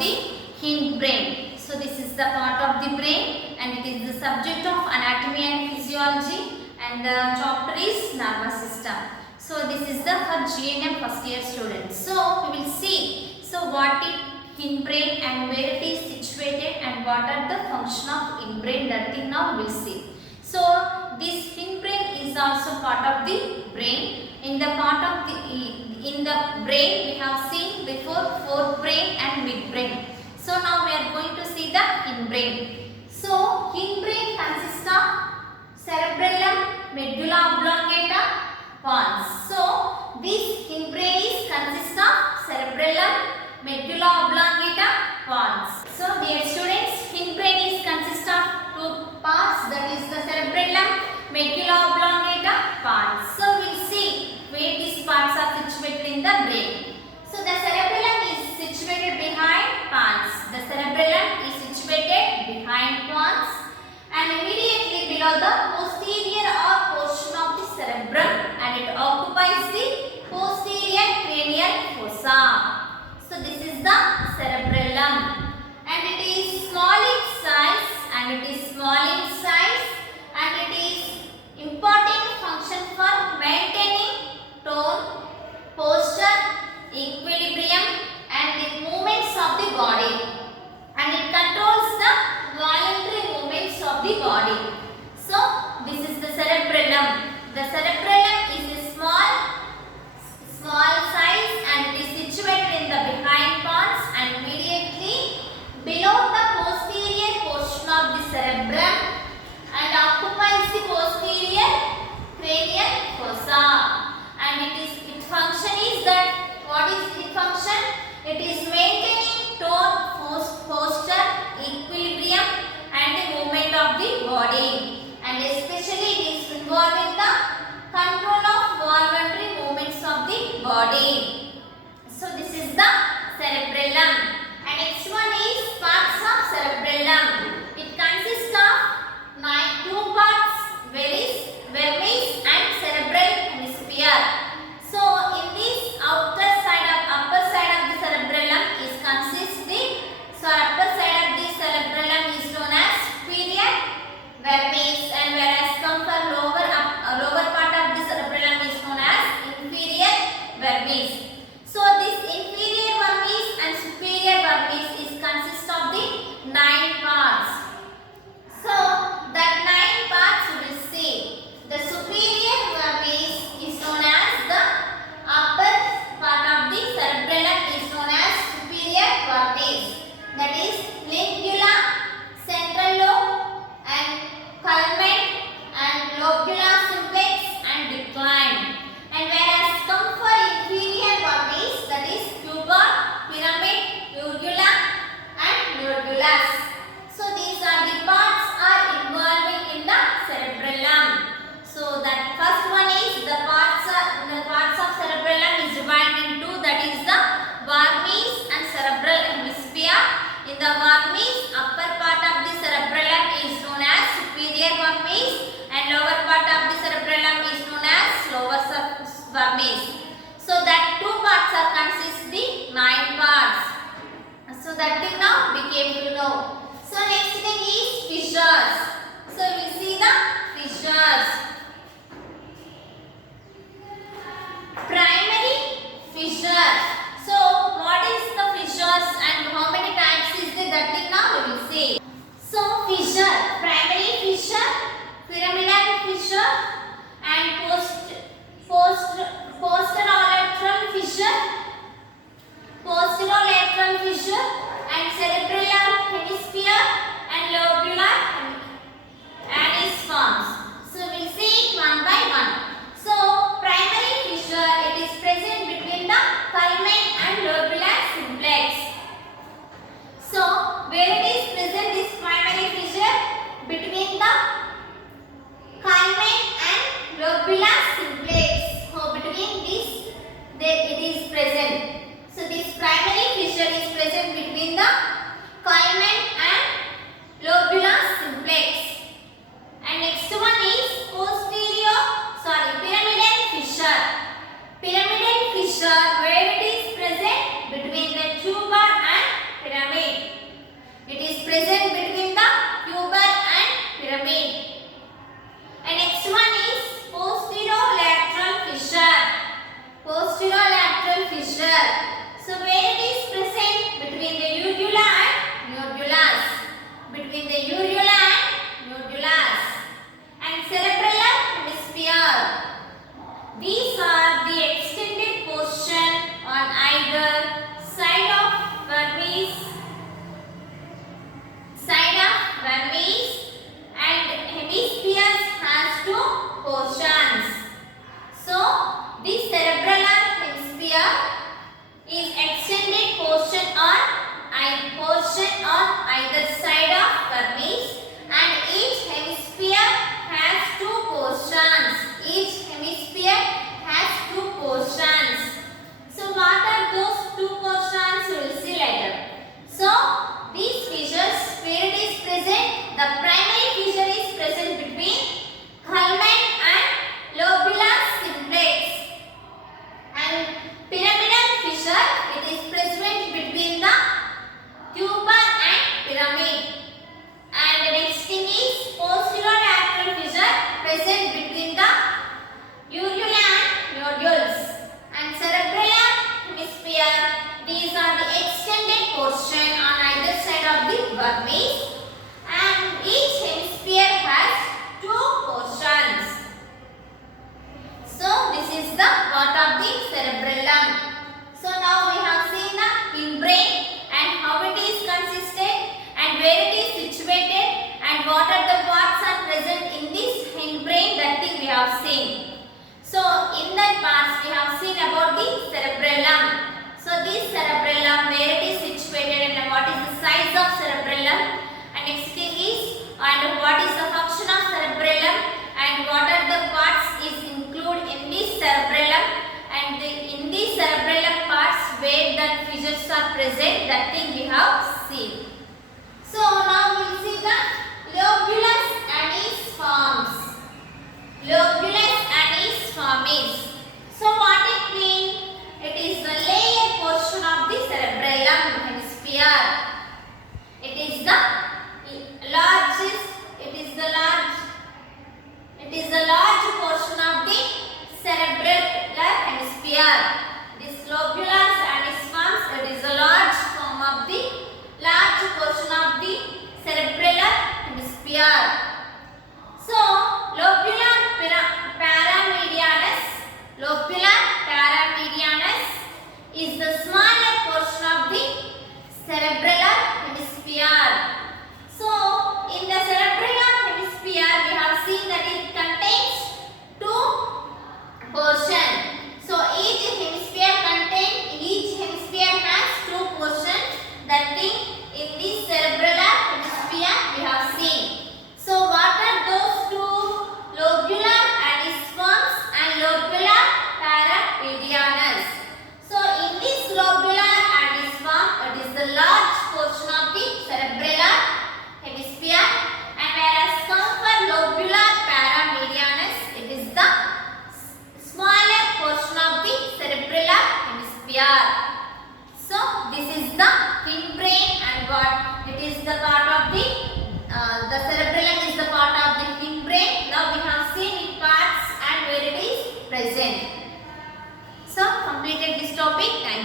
the hindbrain. So this is the part of the brain and it is the subject of anatomy and physiology, and the chapter is nervous system. So this is the for GNM first year students. So we will see what is hindbrain and where it is situated and what are the function of hindbrain. That thing now we will see. So this hindbrain is also part of the brain. In the brain we have seen before forebrain and midbrain. So now we are going to see the hindbrain. So hindbrain consists of cerebellum, medulla oblongata, pons. So this hindbrain is consists of cerebellum, medulla oblongata, pons. So dear students, hindbrain is consists of two parts, that is the cerebellum, medulla oblongata, pons. So we will see where these parts are situated in the brain. So the cerebellum is situated behind pons. The cerebellum is situated behind pons and immediately below the posterior portion of the cerebrum, and it occupies the posterior cranial fossa. So this is the cerebellum and it is small in size and it is important function for maintaining tone, posture, equilibrium and the movements of the body, and it controls the voluntary movements of the body. So this is the cerebellum. The cerebellum is a small size and it is situated in the behind pons and immediately below the posterior portion of the cerebrum and occupies the posterior cranial fossa, and its function is that, what is its function? It is maintaining tone, posture, equilibrium and the movement of the body, and especially it is involving the control of voluntary movements of the body. So this is the cerebellum, and next one is parts of cerebellum. It consists of two parts, vermis and cerebral hemisphere. So in this upper side of the cerebellum is consists upper side of the cerebellum is known as superior vermis, and whereas come for lower part of the cerebellum is known as inferior vermis. So this inferior vermis and superior vermis is consist of the 9 parts. So that 9 parts we will see. The superior vermis is known as the upper part of the cerebellum is known as superior vermis. That is lingula, central lobe and culmen and lobula simplex and decline. And whereas come for inferior vermis, that is tuber, pyramid, uvula and nodulus. So these are the parts are involving in the cerebellum. So that first one is the parts of cerebellum is divided into, that is the vermis and cerebral hemisphere. In the vermis, upper part of the cerebellum is known as superior vermis and lower part of the cerebellum is known as lower vermis. So that two parts are consist the 9 parts. So that thing now be careful to know. So next thing is fissures. So we see the fissures. Primary fissure. So what is the fissures and how many types is there? That thing now we will see. So fissure, primary fissure, pyramidal fissure and posterolateral fissure and cerebellar hemisphere and lobular anisforms. So we will see it one by one. So primary fissure, it is present between the culmen and lobular simplex. So where it is present, this primary fissure between the culmen and lobular simplex. So between this, it is present. So this primary fissure is present between the culmen and lobular simplex. And next one is pyramidal fissure. Pyramidal fissure where it is present between the tuber and pyramid. is extended portion on either side of vermis, and each hemisphere has two portions. Each hemisphere has two portions. So what are those two portions? We will see later. So these fissures, where it is present, the primary fissure is present between culmen and lobula simplex, and pyramidal fissure, it is present between the tuber and pyramid, and the next thing is posterolateral fissure present between the uvula and nodules, and cerebellar hemisphere, these are the extended portion on either side of the vermis, and each hemisphere has two portions. So this is the part of the cerebellum. So now we have seen the hindbrain and how it is consisted and where it is situated and what are the parts are present in this hindbrain, that thing we have seen. So in that parts we have seen about the cerebellum. So this cerebellum, where it is situated and what is the size of cerebellum, and next thing is and what is the function of cerebellum and what are the parts is included in this cerebellum, and in these cerebellum parts where the fissures are present, that thing we have seen. So now we will see the lobulus anniformis. Lobulus anniformis. So what it means? It is the layer portion of the cerebellum hemisphere. It is the largest. It is the large portion of the cerebellar hemisphere. This lobulus anniformis, it is a large form of the large portion of the cerebellar hemisphere. So lobula paramedianus is the smaller portion of the cerebellar hemisphere. So in the cerebellar hemisphere we have seen that it contains two portions. So each hemisphere has two portions. That thing in this cerebellar hemisphere we have seen. So what are those two? Lobular anniformis and lobula paramedianus. So in this lobular anniform, it is the large portion of the cerebellar hemisphere, and whereas come for lobular paramedianus, it is the smaller portion of the cerebellar hemisphere. So this is the hindbrain, and what it is the part of the cerebellum is the part of the hindbrain. Now we have seen its parts and where it is present. So completed this topic. Thank you.